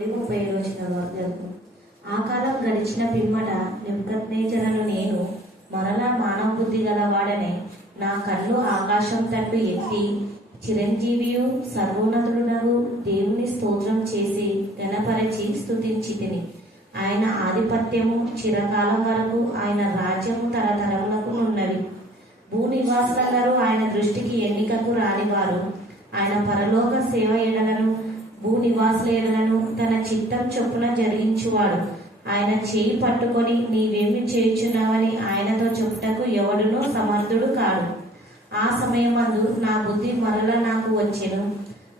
వరకు ఆ కాలం గడిచిన పిమ్మట నెబుకద్నెజరును నేను మరలా మానవ బుద్ధి గలవాడనే నా కళ్ళు ఆకాశం తట్టు ఎత్తి చిరంజీవియు సర్వోన్నతుడునగు దేవుని స్తోత్రం చేసి గణపరచి స్తుతించి తిని. ఆయన ఆధిపత్యము చిరకాలం వరకు, ఆయన రాజ్యము తరతరములకు ఉన్నవి. భూనివాసులందరూ ఆయన దృష్టికి ఎన్నికకు రానివారు. ఆయన పరలోక సేవ ఎడలను భూనివాసుల ఎడలను తన చిత్తం చొప్పున జరిగించువాడు. ఆయన చేయి పట్టుకొని నీవేమి చేయుచున్నావని ఆయనతో చెప్పుటకు ఎవడునూ సమర్థుడు కాడు. ఆ సమయమందు నా బుద్ధి మరల నాకు వచ్చెను.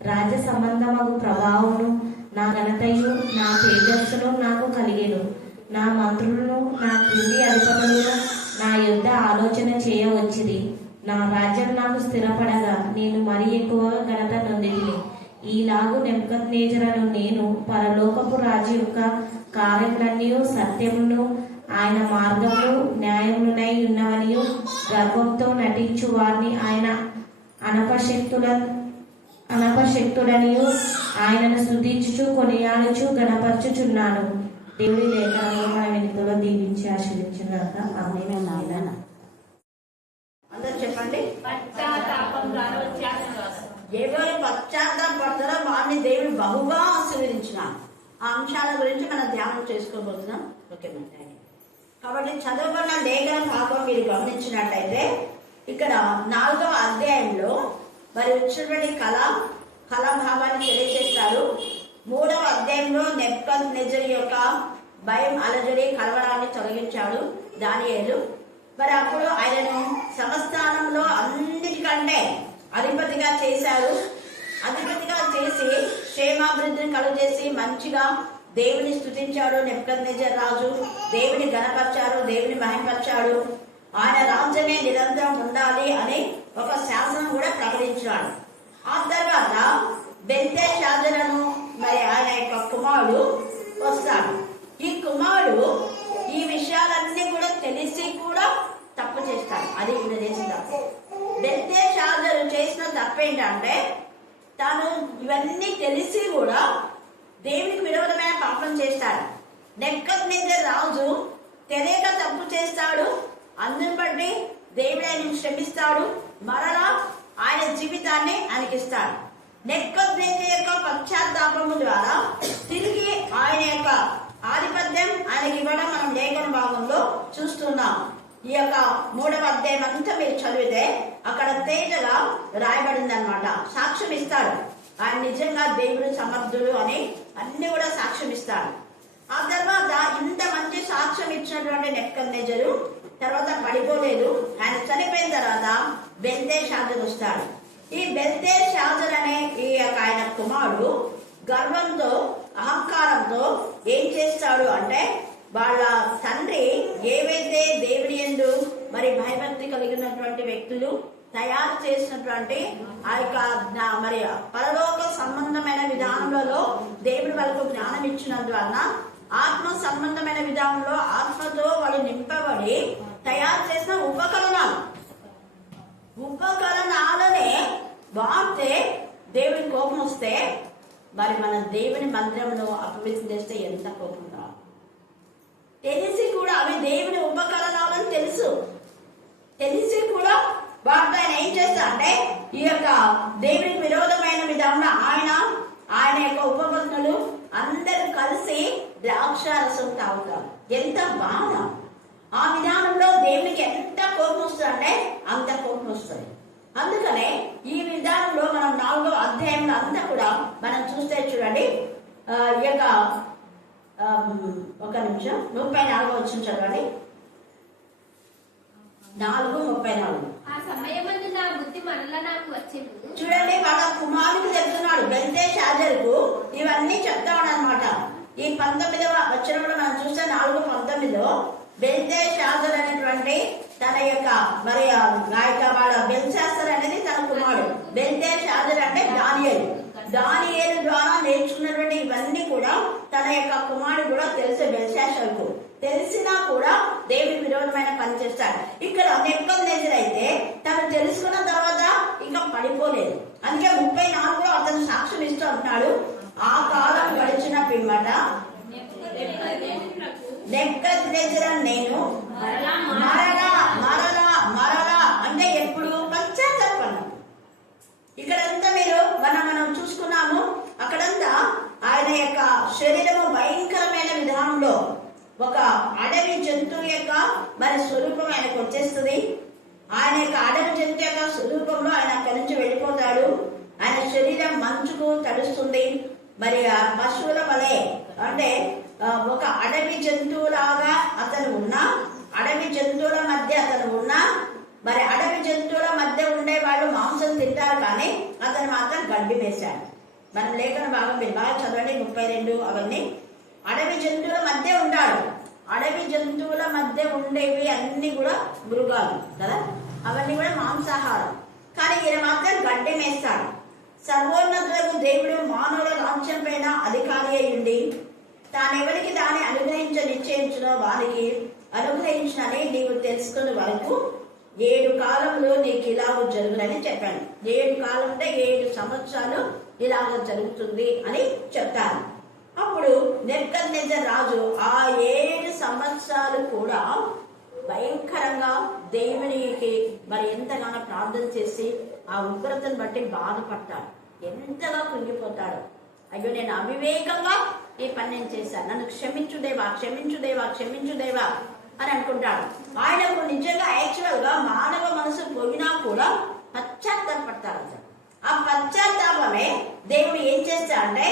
రాజ్య సంబంధమగు ప్రభావమును నా ఘనతయు నా తేజస్సును నాకు కలిగెను. నా మంత్రులను నా క్రింది అధిపతులను నా యొద్ద ఆలోచన చేయవచ్చిది. నా రాజ్యం నాకు స్థిరపడగా నేను మరీ ఎక్కువగా ఘనత నొందితిని. ఈలాగు నెబుకద్నెజరును నేను పరలోకపు రాజు యొక్క కార్యములన్నీ సత్యమును ఆయన మార్గములు న్యాయమునై ఉన్నవనియు గర్వంతో నటించు వారిని ఆయన అనపశక్తుడనియు ఆయనను స్తుతించుచు కొనియాడుచు గణపరచుచున్నాను. దేవుడి లేఖనము మన వెనుకలో దీవించి ఆశీర్వదించుగాక. ఆమేన్. అందరూ చెప్పండి. ఎవరు పశ్చాత్తాపడతారో వారిని దేవుడు బహుగా ఆశీర్వదించినాడు. ఆ అంశాల గురించి మనం ధ్యానం చేసుకోబోతున్నాం. ఓకే కాబట్టి చదువుకున్న లేఖన భాగం మీరు గమనించినట్లయితే ఇక్కడ 4వ అధ్యాయంలో మరి వచ్చినటువంటి కళ భావాన్ని తెలియజేస్తారు. 3వ అధ్యాయంలో నెబుకద్నెజరు యొక్క భయం, అలజడి, కలవరాన్ని తొలగించాడు దానియేలు. మరి అప్పుడు ఆయనను సంస్థానంలో అన్నిటికంటే అధిపతిగా చేశారు. అధిపతిగా చేసి క్షేమాభివృద్ధిని కలుగజేసి మంచిగా దేవుని స్తుతించాడు నెబుకద్నెజరు రాజు. దేవుని ఘనపరిచాడు, దేవుని మహిమపరిచాడు. ఆయన రాజ్యమే నిరంతరం ఉండాలి అని ఒక శాసనం కూడా ప్రకటించాడు. ఆ తర్వాత బెల్తెషాజరును మరి ఆయన యొక్క కుమారుడు వస్తాడు. ఈ కుమారుడు ఈ విషయాలన్నీ కూడా తెలిసి కూడా తప్పు చేస్తాడు. అది ఈయన చేసిన తప్పు. బెల్తెషాజరు చేసిన తప్పు ఏంటంటే తాను ఇవన్నీ తెలిసి కూడా దేవునికి విరోధమైన పాపం చేస్తాడు. నెబుకద్నెజరు రాజు తెలియక తప్పు చేస్తాడు. అందుని బట్టి దేవుడు ఆయన క్షమిస్తాడు. మరలా ఆయన జీవితాన్ని ఆయనకిస్తాడు. నెబుకద్నెజరు యొక్క పశ్చాత్తాపము ద్వారా తిరిగి ఆయన యొక్క ఆధిపత్యం ఆయనకి ఇవ్వడం మనం లేఖన భాగంలో చూస్తున్నాం. ఈ యొక్క 3వ అధ్యాయం అంతా మీరు చదివితే అక్కడ తేజగా రాయబడింది అనమాట. సాక్ష్యం ఇస్తాడు. ఆయన నిజంగా దేవుడు సమర్థుడు అని అన్ని కూడా సాక్ష్యం ఇస్తాడు. ఆ తర్వాత ఇంత మంచి సాక్ష్యం ఇచ్చినటువంటి నెబుకద్నెజరు తర్వాత పడిపోలేదు. ఆయన చనిపోయిన తర్వాత బెల్తెషాజరు వస్తాడు. ఈ బెల్తెషాజరు అనే ఈ యొక్క ఆయన కుమారుడు గర్వంతో అహంకారంతో ఏం చేస్తాడు అంటే వాళ్ళ తండ్రి ఏవైతే దేవుని యందు మరి భయభక్తి కలిగినటువంటి వ్యక్తులు తయారు చేసినటువంటి ఆ యొక్క మరి పరలోక సంబంధమైన విధానంలో దేవుడు వాళ్ళకు జ్ఞానం ఇచ్చినందువలన ఆత్మ సంబంధమైన విధానంలో ఆత్మతో వాళ్ళు నింపబడి తయారు చేసిన ఉపకరణాలనే వాడితే దేవుని కోపం వస్తే మరి మన దేవుని మందిరంలో అపవిత్రం చేస్తే ఎంత కోపం రాదు. తెలిసి కూడా అవి దేవుని ఉపకరణాలని తెలిసి కూడా వాటితో ఆయన ఏం చేస్తా అంటే ఈ యొక్క దేవునికి విరోధమైన విధానంలో ఆయన యొక్క ఉపపత్నులు అందరూ కలిసి ద్రాక్షారసం తాగుతారు. ఎంత బాధ! ఆ విధానంలో దేవునికి ఎంత కోపం వస్తుంది అంటే అంత కోపం వస్తుంది. అందుకనే ఈ విధానంలో మనం 4వ అధ్యాయంలో అంతా కూడా మనం చూస్తే చూడండి. ఈ యొక్క ఒక నిమిషం 34వ వచనం చదవండి. 4:34. చూడండి, వాళ్ళ కుమారునికి చెప్తున్నాడు బెల్తెషాజరుకు ఇవన్నీ చెప్తాడు అనమాట. ఈ 19వ వచనంలో మనం చూస్తే 4:19లో బెల్తెషాజరు అనేటువంటి తన యొక్క మరి వాళ్ళ బెల్షాస్సర్ అనేది తన కుమారుడు. బెల్తెషాజరు అంటే దానియేలు ద్వారా నేర్చుకున్నటువంటి ఇవన్నీ కూడా తన యొక్క కుమారుడు కూడా తెలిసే బెల్షాస్సరుకు తెలిసినా కూడా దేవుని విరోధమైన పని చేస్తాడు. ఇక్కడ నెబుకద్నెజరు అయితే తను తెలుసుకున్న తర్వాత ఇంకా పడిపోలేదు. అందుకే 34లో అతను సాక్ష్యం ఇస్తూ ఉంటున్నాడు. ఆ కాలం గడిచిన పిమ్మట నేను మరలా మరలా మరలా అంటే ఎప్పుడు పశ్చాత్తాపం. ఇక్కడంతా మీరు మనం చూసుకున్నాము. అక్కడంతా ఆయన యొక్క శరీరము భయంకరమైన విధానంలో ఒక అడవి జంతువు యొక్క మరి స్వరూపం ఆయనకు వచ్చేస్తుంది. ఆయన యొక్క అడవి జంతువు యొక్క స్వరూపంలో ఆయన అక్కడి నుంచి వెళ్ళిపోతాడు. ఆయన శరీరం మంచుకు తడుస్తుంది. మరి ఆ పశువుల వలె అంటే ఒక అడవి జంతువులాగా అతను ఉన్నా, అడవి జంతువుల మధ్య అతను ఉన్నా, మరి అడవి జంతువుల మధ్య ఉండే వాళ్ళు మాంసం తింటారు, కానీ అతను మాత్రం గడ్డి వేశాడు. మనం లేఖన భాగం మీరు బాగా చదవండి, 32 అవన్నీ. అడవి జంతువుల మధ్య ఉంటాడు. అడవి జంతువుల మధ్య ఉండేవి అన్ని కూడా మృగాలు కదా, అవన్నీ కూడా మాంసాహారం. కానీ ఈయన మాత్రం గడ్డి వేస్తాడు. సర్వోన్నతులకు దేవుడు మానవుల రాజ్యం పైన అధికారి అయ్యింది. తానెవరికి దాన్ని నిశ్చయించునో వారికి అనుగ్రహించినని నీవు తెలుసుకునే వరకు 7 కాలంలో నీకు ఇలాగ జరుగునని చెప్పాను. 7 కాలం అంటే 7 సంవత్సరాలు ఇలాగ జరుగుతుంది అని చెప్తాను. అప్పుడు నెబుకద్నెజర్ రాజు ఆ 7 సంవత్సరాలు కూడా భయంకరంగా దేవునికి మరి ఎంతగానో ప్రార్థన చేసి ఆ ఉగ్రతను బట్టి బాధపడతాడు. ఎంతగా కృంగిపోతాడు. అయ్యో, నేను అవివేకంగా ఈ పని నేను చేశాను, నన్ను క్షమించు దేవా, క్షమించు దేవా, క్షమించు దేవా అని అనుకుంటాడు. ఆయనకు నిజంగా యాక్చువల్ గా మానవ మనసు పోయినా కూడా పశ్చాత్తాపడతాడు. అతను ఆ పశ్చాత్తాపమే దేవుడు ఏం చేస్తాడంటే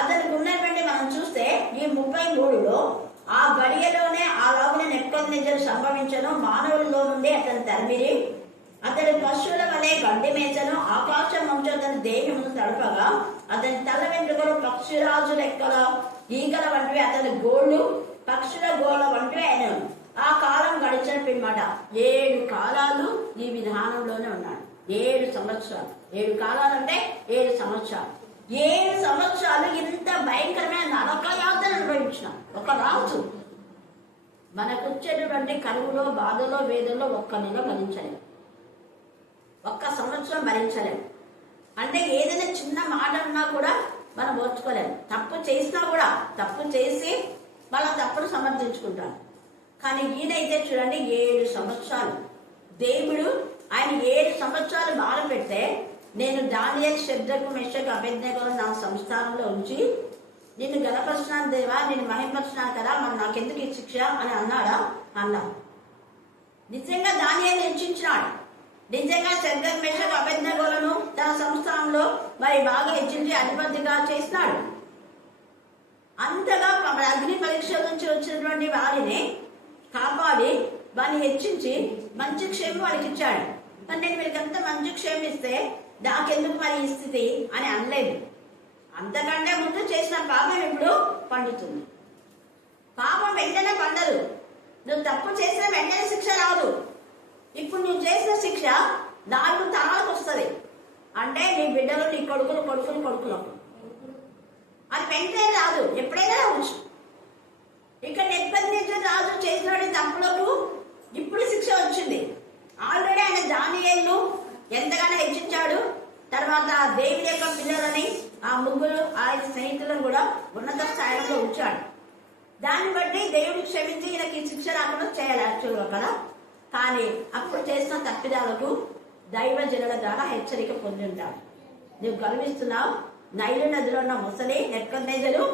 అతనికి ఉన్నటువంటి మనం చూస్తే ఈ 33లో ఆ గడియలోనే ఆ లాగున నెబుకద్నెజరు సంభవించను. మానవుల్లో నుండి అతను తరిమిరి, అతని పశువుల వలె గడ్డి మేచను. ఆకాశం నుంచి అతని దేహమును తడపగా అతని తల వెంట్రుకలు పక్షిరాజు లెక్కల ఈగల వంటివి, అతని గోళ్ళు పక్షుల గోళ్ళ వంటివి అయినను. ఆ కాలం గడిచిన పిమ్మట 7 కాలాలు ఈ విధానంలోనే ఉన్నాడు. 7 సంవత్సరాలు. 7 కాలాలు అంటే 7 సంవత్సరాలు. 7 సంవత్సరాలు ఇంత భయంకరమైన నరకయాతను అనుభవించిన ఒక రాజు. మనకు వచ్చేటటువంటి కరువులో, బాధలో, వేదనలో ఒక్క నెల భరించలేము, ఒక్క సంవత్సరం భరించలేము. అంటే ఏదైనా చిన్న మాట ఉన్నా కూడా మనం ఓర్చుకోలేము. తప్పు చేసినా కూడా తప్పు చేసి వాళ్ళ తప్పును సమర్థించుకుంటారు. కానీ ఈయనైతే చూడండి 7 సంవత్సరాలు దేవుడు ఆయన 7 సంవత్సరాలు బాధ పెడితే, నేను దానియేలు, షద్రకు, మెషకు, అబేద్నెగోను నా సంస్థానంలో ఉంచి నిన్ను గణపరిచినాను దేవా, నిన్ను మహిమపరిచినాను కదా, మరి నాకెందుకు ఈ శిక్ష అని అన్నాడా? అన్నాడు. నిజంగా దానియేలు హెచ్చించినాడు. నిజంగా షద్రకు, మెషకు, అబేద్నెగోలను తన సంస్థానంలో మరి బాగా హెచ్చించి అధిపతిగా చేసినాడు. అంతగా అగ్ని పరీక్ష నుంచి వచ్చినటువంటి వారిని కాపాడి వారిని హెచ్చించి మంచి క్షేమం వారికి ఇచ్చాడు. మరి నేను వీరికంతా మంచి క్షేమం ఇస్తే నాకెందుకు మరి ఈ స్థితి అని అనలేదు. అంతకంటే ముందు చేసిన పాపం ఇప్పుడు పండుతుంది. పాపం వెంటనే పండదు. నువ్వు తప్పు చేసిన వెంటనే శిక్ష రాదు. ఇప్పుడు నువ్వు చేసిన శిక్ష 4 తరాలకు వస్తుంది. అంటే నీ బిడ్డలు, నీ కొడుకులు అది వెంటనే రాదు, ఎప్పుడైనా రావచ్చు. ఇక్కడ నెబుకద్నెజరు రాజు చేసిన తప్పులకు ఇప్పుడు శిక్ష వచ్చింది. ఆల్రెడీ ఆయన దానియేలును ఎంతగానో హెచ్చించాడు. తర్వాత దేవుని యొక్క పిల్లలని ఆ ముగ్గురు ఆయన స్నేహితులను కూడా ఉన్నత స్థాయిలో ఉంచాడు. దాన్ని బట్టి దేవుడు క్షమించి ఈయనకి శిక్ష రాకుండా చేయాలి యాక్చువల్గా కదా. కానీ అప్పుడు చేసిన తప్పిదాలకు దైవ జనుల ద్వారా హెచ్చరిక పొంది ఉంటాడు. నువ్వు గర్విస్తున్నావు, నైలు నదిలో ఉన్న ముసలి నెబుకద్నెజరు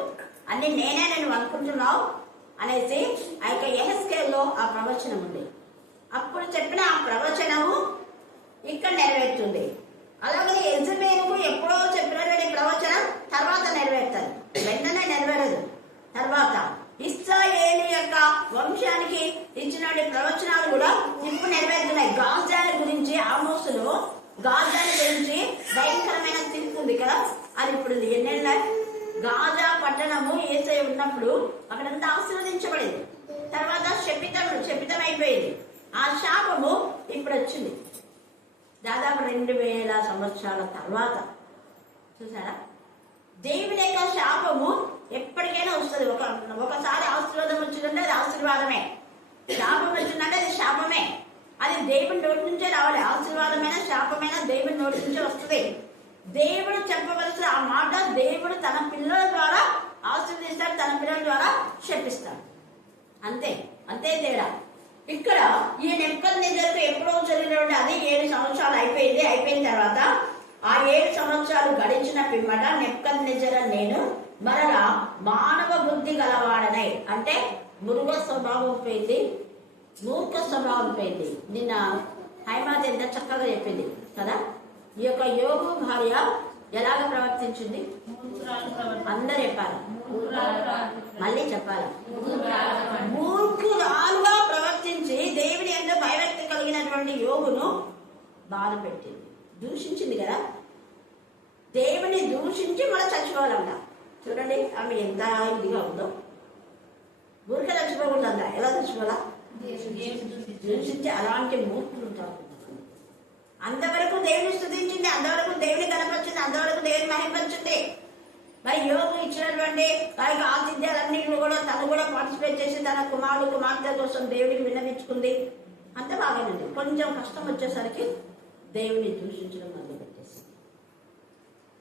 అన్ని నేనే నేను అనుకుంటున్నావు అనేసి ఆ యొక్క యెహెజ్కేలులో ఆ ప్రవచనం ఉంది. అప్పుడు చెప్పిన ఆ ప్రవచనము ఇక్కడ నెరవేరుతుంది. అలాగే యెజబెలుకు ఎప్పుడో చెప్పినటువంటి ప్రవచనం తర్వాత నెరవేరుతుంది, వెంటనే నెరవేరదు. తర్వాత ఇశ్రాయేలు యొక్క వంశానికి ఇచ్చినటువంటి ప్రవచనాలు కూడా ఇప్పుడు నెరవేరుతున్నాయి. గాజాని గురించి ఆమోసులో గాజాని గురించి భయంకరమైన తీర్పు ఉంది కదా, అది ఇప్పుడు ఎన్నెళ్ళ గాజా పట్టణము యేసయ్య ఉన్నప్పుడు అక్కడంతా ఆశీర్వదించబడింది. తర్వాత శపితం అయిపోయింది. ఆ శాపము ఇప్పుడు వచ్చింది దాదాపు 2000 సంవత్సరాల తర్వాత. చూసారా, దేవుని యొక్క శాపము ఎప్పటికైనా వస్తుంది. ఒకసారి ఆశీర్వాదం వచ్చిందంటే అది ఆశీర్వాదమే, శాపం వచ్చిందంటే అది శాపమే. అది దేవుని నోటి నుంచే రావాలి. ఆశీర్వాదమైన శాపమైన దేవుని నోటి నుంచే వస్తుంది. దేవుడు చెప్పవలసిన ఆ మాట దేవుడు తన పిల్లల ద్వారా ఆశీర్వదిస్తాడు, తన పిల్లల ద్వారా శపిస్తాడు. అంతే. అంతే తేడా. ఇక్కడ ఈ నెబుకద్నెజరుకు ఎప్పుడో జరిగినటువంటి అది 7 సంవత్సరాలు అయిపోయిన తర్వాత ఆ 7 సంవత్సరాలు గడిచిన పిమ్మట నెబుకద్నెజరు నేను మరలా మానవ బుద్ధి గలవాడనై, అంటే మృగ స్వభావం పోయింది, మూర్ఖ స్వభావం పోయింది. నిన్న హైమాత ఎంత చక్కగా చెప్పింది కదా. ఈ యొక్క యోగు భార్య ఎలాగ ప్రవర్తించింది అందరు చెప్పాలి, మళ్ళీ చెప్పాలి. మూర్ఖురాలుగా ప్రవర్తించి దేవుని ఎంత భయభక్తి కలిగినటువంటి యోగును బాధ పెట్టింది, దూషించింది కదా. దేవుని దూషించి మళ్ళీ చచ్చిపోవాలంట. చూడండి ఆమె ఎంత ఇదిగా ఉందో. ఊరికే చచ్చిపోకూడదంట. ఎలా చచ్చిపోవాలా? దూషించి అలాంటి మూర్ఖులు ఉంటారు. అంతవరకు దేవుని స్తుతించింది, అంతవరకు దేవుని కనపరిచింది, అంతవరకు దేవుని మహిమపరిచింది. మరి యోగు ఇచ్చినటువంటి ఆతిథ్యాలన్నింటిలో కూడా తను కూడా పార్టిసిపేట్ చేసి తన కుమారుడు కుమార్తె కోసం దేవుడికి విన్నవించుకుంది. అంత బాగానండి. కొంచెం కష్టం వచ్చేసరికి దేవుని దూషించడం మొదలు పెట్టేసి,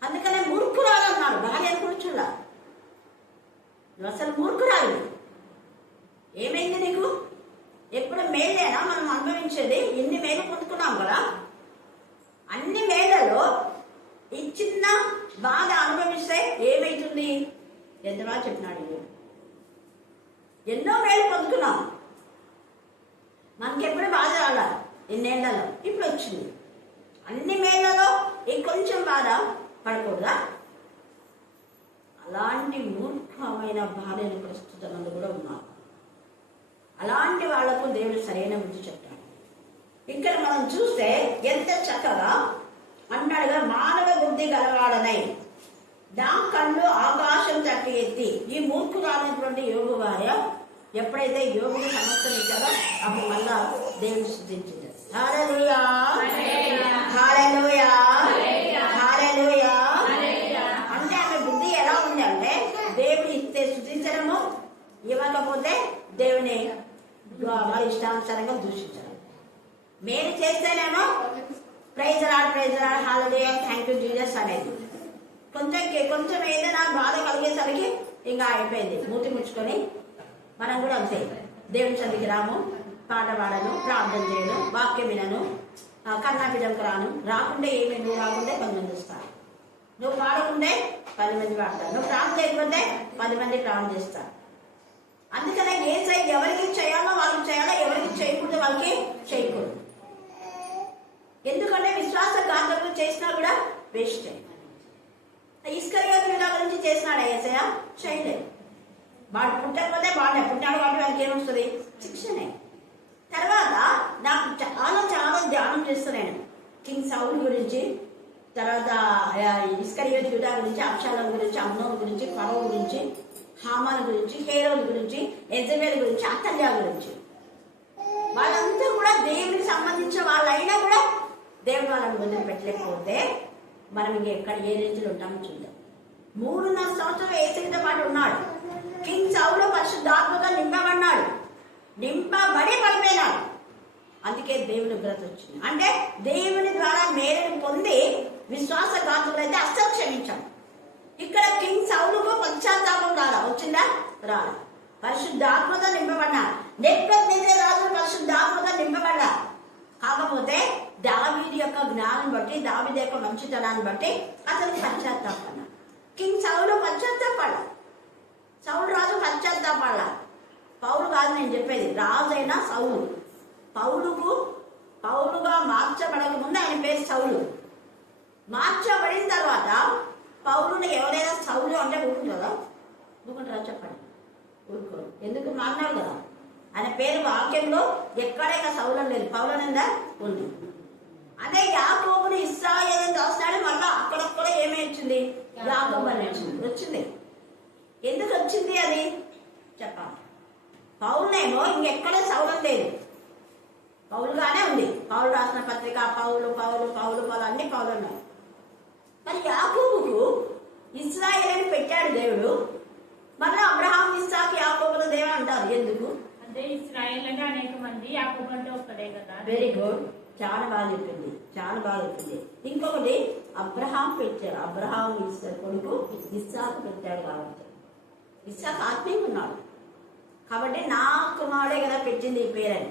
అందుకనే మూర్ఖురాలు అన్నాడు. భార్య కూర్చున్నా నువ్వు అసలు మూర్ఖురాలు. ఏమైంది నీకు? ఎప్పుడు మేలేనా మనం అనుభవించేది? ఇన్ని మేలు పొందుకున్నాం కదా. అన్ని మేలలో ఈ చిన్న బాధ అనుభవిస్తే ఏమైతుంది? ఎంతగా చెప్పినాడు. ఎన్నో మేలు పొందుకున్నాం, మనకెప్పుడు బాధ రాల ఇన్నేళ్లలో, ఇప్పుడు వచ్చింది. అన్ని మేళ్లలో ఇంకొంచెం బాధ పడకూడదా? అలాంటి మూర్ఖమైన భార్యలు ప్రస్తుతంలో కూడా ఉన్నారు. అలాంటి వాళ్లకు దేవుడు సరైన బుద్ధి చెప్తాడు. ఇక్కడ మనం చూస్తే ఎంత చక్కగా అన్నాడుగా, మానవ బుద్ధి గలవాడనై నా కళ్ళు ఆకాశం తట్టి ఎత్తి. ఈ మూర్ఖురాలైనటువంటి యోగు భార్య ఎప్పుడైతే యోగుని సమస్యలు ఇచ్చారో అప్పుడు మళ్ళా దేవుడు స్తుతించింది. హల్లెలూయా, హల్లెలూయా, హల్లెలూయా. అంటే ఆమె బుద్ధి ఎలా ఉంది అంటే దేవుని ఇస్తే స్తుతించడము, ఇవ్వకపోతే దేవుని మరి ఇష్టానుసారంగా దూషించడం. మేలు చేస్తేనేమో praise Lord hallelujah thank you Jesus అనేది. కొంచెం ఏదైనా బాధ కలిగేసరికి ఇంకా అయిపోయింది, మూతి ముచ్చుకొని. మనం కూడా అంతే, దేవుని సన్నిధికి రాము, పాట పాడను, ప్రార్థన చేయను, వాక్యం వినను, కర్ణాపీఠంకి రాకుంటే ఏమి, నువ్వు రాకుంటే 10 మంది వస్తారు, నువ్వు పాడకుంటే 10 మంది పాడతారు, నువ్వు ప్రార్థన చేయకపోతే 10 మంది ప్రార్థన చేస్తారు. అందుకనే యేసయ్య ఎవరికి చేయాలో వాళ్ళకి చేయాలో, ఎవరికి చేయకూడదు వాళ్ళకి చేయకూడదు. ఎందుకంటే విశ్వాసఘాతకులు చేసినా కూడా వేస్ట్. ఇస్కరియోతు యూదా గురించి చేసినాడు యేసయ్య? చేయలేదు. వాడు పుట్టకపోతే వాడే పుట్టాడు కాబట్టి వాడికి ఏమొస్తుంది? శిక్షనే. తర్వాత నాకు చాలా ధ్యానం చేస్తున్నాను కింగ్ సౌల్ గురించి, తర్వాత ఇస్కరియోతు యూదా గురించి, అబ్షాలోము గురించి, అమ్నోను గురించి, ఫరో గురించి, హామాను గురించి, హేరోదు గురించి, యెజబెల్ గురించి, అతల్యా గురించి. వాళ్ళంతా కూడా దేవునికి సంబంధించిన వాళ్ళైనా కూడా దేవుడు వాళ్ళని వదిలిపెట్టలేకపోతే మనం ఇంకెక్కడ ఏ రేంజ్లో ఉంటామో చూద్దాం. 3.5 సంవత్సరాలు యేసుతో పాటు ఉన్నాడు. కింగ్ సౌలు పరిశుద్ధాత్మతో నింపబడినాడు, నింపబడి పడిపోయినాడు. అందుకే దేవుని ఉగ్రత వచ్చింది. అంటే దేవుని ద్వారా మేలును పొంది విశ్వాసఘాతులైతే అస్సలు క్షమించాడు. ఇక్కడ కింగ్ సౌలుకు పశ్చాత్తాపం వచ్చిందా? రాదు. పరిశుద్ధాత్మతో నింపబడ్డాడు. నెబుకద్నెజరు రాజు పరిశుద్ధాత్మతో నింపబడ్డాడు. కాకపోతే దావీదు యొక్క జ్ఞానం బట్టి, దావీదు యొక్క మంచితనాన్ని బట్టి అతనికి పశ్చాత్తాపడ్డాడు. కింగ్ సౌలు పశ్చాత్తాపడ్డా, సౌలు రాజు పశ్చాత్తాపడ్డా. పౌలు కాదు నేను చెప్పేది, రాజు అయినా సౌలు. పౌలుగా మార్చబడక ముందు ఆయన పేరు సౌలు. మార్చబడిన తర్వాత పౌలుని ఎవరైనా సౌలు అంటే ఊరుకుంటారా? చెప్పండి, ఊరుకోరు. ఎందుకు? మారినాడు కదా. ఆయన పేరు వాక్యంలో ఎక్కడైనా సౌలు లేదు, పౌలనిందా ఉంది. అదే యాకోబుని ఇశ్రాయేలు అని రాస్తాడు, మళ్ళా అక్కడక్కడ ఏమీ వచ్చింది? యాకోబు అని వచ్చింది. ఎందుకు వచ్చింది అది చెప్పాలి. పౌలునేమో ఇంకెక్కడ సౌలం లేదు, పౌలుగానే ఉంది. పౌలు రాసిన పత్రిక పౌలు అన్ని పౌలు ఉన్నాయి. మరి యాకోబుకు ఇశ్రాయేలు అని పెట్టాడు దేవుడు. మళ్ళీ అబ్రహాం, ఇస్సాకు, యాకోబుల దేవుడు అంటారు. ఎందుకు అంటే ఇశ్రాయేల్ అంటే అనేక మంది, యాకోబు అంటే ఒక్కడే కదా. వెరీ గుడ్, చాలా బాగా చెప్పింది. ఇంకొకటి అబ్రహాం పెట్టాడు. అబ్రహాం కొడుకు ఇస్సాకు పెట్టాడు కాబట్టి ఇస్సాకు ఆత్మీయంగా ఉన్నాడు. కాబట్టి నా కుమారుడే కదా పెట్టింది ఈ పేరని.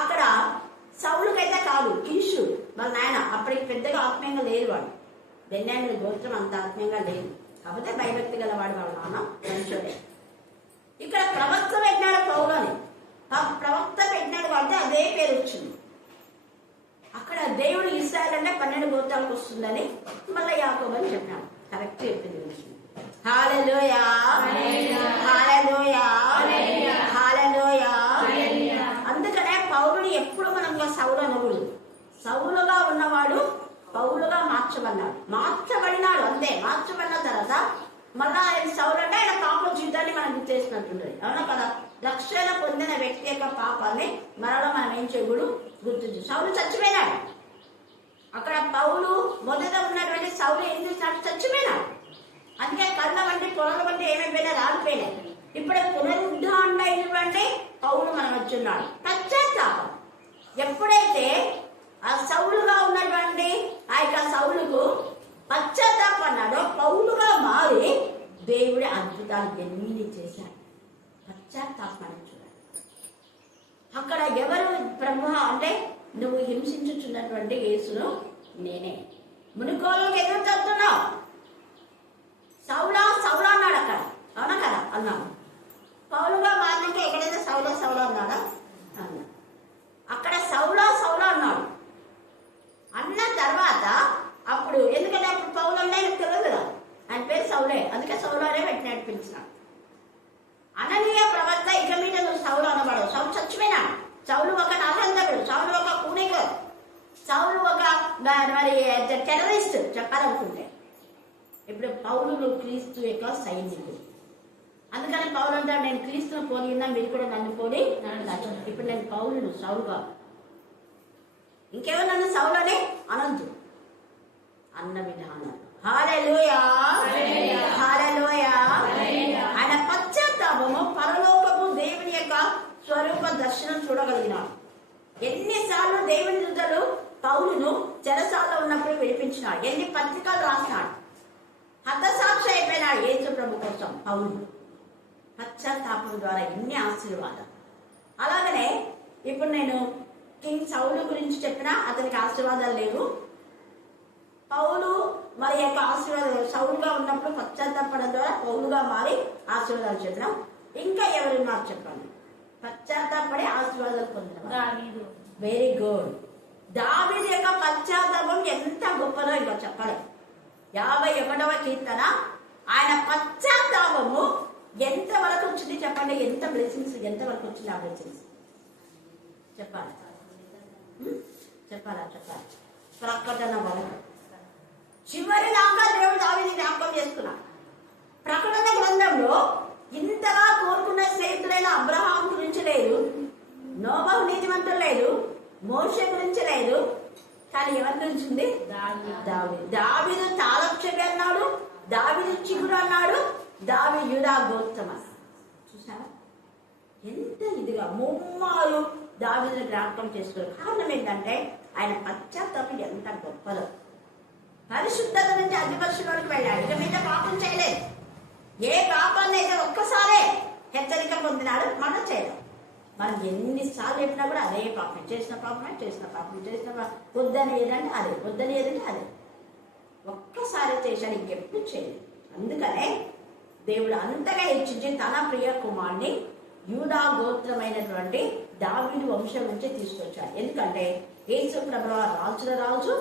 అక్కడ సౌలుకైతే కాదు, కీషు వాళ్ళ నాయన అప్పటికి పెద్దగా ఆత్మీయంగా లేరు వాడు. బెన్యామీను గోత్రం అంత ఆత్మీయంగా లేదు, కాకపోతే భయభక్తి గలవాడు వాళ్ళ నాన్న మంచోడే. ఇక్కడ ప్రవక్త పెట్టినాడు పౌలు అని, ప్రవక్త పెట్టినాడు కాబట్టి అదే పేరు వచ్చింది. అక్కడ దేవుడు ఇశ్రాయేలు అంటే 12 గోత్రాలకు వస్తుందని మళ్ళీ యాకోబు అని చెప్పినాడు. కరెక్ట్ చెప్పింది. హల్లెలూయా, హల్లెలూయా, హల్లెలూయా. అందుకనే పౌలుని ఎప్పుడు మనం సౌలు అనకూడదు. సౌలుగా ఉన్నవాడు పౌలుగా మార్చబడినాడు అంతే. మార్చబడిన తర్వాత మళ్ళా ఆయన సౌలు అంటే ఆయన పాప జీవితాన్ని మనం గుర్తు చేసినట్టుండదు, అవునా కదా. రక్షణ పొందిన వ్యక్తి యొక్క పాపాన్ని మరలా మనం ఏం చేయకూడదు, గుర్తు. సౌలు చచ్చిపోయినాడు. అక్కడ పౌలు మొదట ఉన్నటువంటి సౌలు ఏం చేసినాడు, చచ్చిపోయినాడు. అందుకే కళ్ళ వంటి పొలాల వంటి ఏమైపోయినా రాలిపోయినాయి. ఇప్పుడు పునరుద్ధరణ అయినటువంటి పౌలు మనం వచ్చున్నాడు. పశ్చాత్తాపం. ఎప్పుడైతే ఆ సౌలుగా ఉన్నటువంటి ఆ యొక్క సౌలుకు పశ్చాత్తాపం అన్నాడో, పౌలుగా మారి దేవుడి అద్భుతాలు ఎన్ని చేశాడు. పశ్చాత్తాపాన్ని చూడాలి. అక్కడ ఎవరు ప్రభు అంటే, నువ్వు హింసించుచున్నటువంటి యేసును నేనే. మునికోళ్ళకి ఎదురు చెప్తున్నావు. సౌలా సౌలా అన్నాడు అక్కడ, అవునా కదా అన్నాడు. పౌలుగా మారినాక ఎక్కడైతే సౌలా సౌలా అన్నాడా అన్నా. అక్కడ సౌలా సౌలా అన్నాడు. అన్న తర్వాత అప్పుడు ఎందుకంటే అప్పుడు పౌలు అంటే ఆయనకు తెలియదు కదా, ఆయన పేరు సౌలే, అందుకే సౌలానే పెట్టినట్టు పిలిచినాడు. అననీయ ప్రవక్త ఇక మీద నువ్వు సౌలు అనబడవు. సౌలు చచ్చిపోయినాడు. సౌలు ఒక నరహంతకుడు, సౌలు ఒక కూనికరు, సౌలు ఒక మరి టెర్రరిస్ట్ చెప్పాలనుకుంటే. ఇప్పుడు పౌలు క్రీస్తు యొక్క సైనికుడు. అందుకని పౌలు అంటాడు, నేను క్రీస్తును పోలి ఉన్నా, మీరు కూడా నన్ను పోలి. ఇప్పుడు నేను పౌలును, సౌలుగా. ఇంకెవరు నన్ను సౌలనే అనంతు అన్న విధానం. హల్లెలూయా, హల్లెలూయా. ఆయన పశ్చాత్తాపము పరలోకపు దేవుని యొక్క స్వరూప దర్శనం చూడగలిగినాడు. ఎన్నిసార్లు దేవుని దూతలు పౌలును చెరసాలలో ఉన్నప్పుడు విడిపించినాడు. ఎన్ని పత్రికలు రాసినాడు. హతసాక్షి అయిపోయినాడు యేసు ప్రభు కోసం పౌలు. పశ్చాత్తాపం ద్వారా ఎన్ని ఆశీర్వాదాలు. అలాగనే ఇప్పుడు నేను కింగ్ సౌలు గురించి చెప్పినా అతనికి ఆశీర్వాదాలు లేవు. పౌలు మరి యొక్క ఆశీర్వాదాలు సౌలుగా ఉన్నప్పుడు పశ్చాత్తాపడం ద్వారా పౌలుగా మారి ఆశీర్వాదాలు చెప్పినాం. ఇంకా ఎవరున్నారు చెప్పండి పశ్చాత్తాపడి ఆశీర్వాదాలు పొందిన? Very good. దావీదు యొక్క పశ్చాత్తాపం ఎంత గొప్పదో ఇంకా చెప్పాలి. 51వ కీర్తన ఆయన పశ్చాత్తాపము ఎంత వరకు వచ్చింది చెప్పండి. ఎంత బ్లెస్సింగ్స్, ఎంత వరకు వచ్చింది ఆ బ్లెస్సింగ్స్ చెప్పాలి. చెప్పాలి. ప్రకటన వరకు చివరి దాకా దేవుడు దావీదుని జ్ఞాపకం చేసుకున్నాడు. ప్రకటన గ్రంథంలో ఇంతగా కోరుకున్న స్నేహితులైన అబ్రహాం గురించి లేదు, నోబహు నీతిమంతుడు లేదు, మోషే గురించి లేదు, కానీ ఎవరి గురించి ఉంది? దావీదు తాళక్షవి అన్నాడు, దావీదు చిగురు అన్నాడు, దావీదు యూదా గోత్రం అన్నాడు. చూసావా ఎంత ఇదిగా ముమ్మారు దావీదుని జ్ఞాపకం చేసుకోరు. కారణం ఏంటంటే ఆయన పశ్చాత్తాపం ఎంత గొప్పదో. పరిశుద్ధత నుంచి అతి పరిశుద్ధుడికి వెళ్ళాడు. ఇక మీద పాపం చేయలేదు. ఏ పాపాన్ని అయితే ఒక్కసారే హెచ్చరిక పొందినాడు, మనం చేయడం. మనం ఎన్నిసార్లు చెప్పినా కూడా అదే పాపం, చేసిన పాపం వద్దని ఏదంటే అదే, వద్దని ఏదంటే అదే. ఒక్కసారి చేశాడు, ఇంకెప్పుడు చేయలేదు. అందుకనే దేవుడు అంతగా హెచ్చించి తన ప్రియ కుమారుని యూదా గోత్రమైనటువంటి దావీదు వంశం నుంచి తీసుకొచ్చాడు. ఎందుకంటే యేసు ప్రభువు రాజుల రాజు,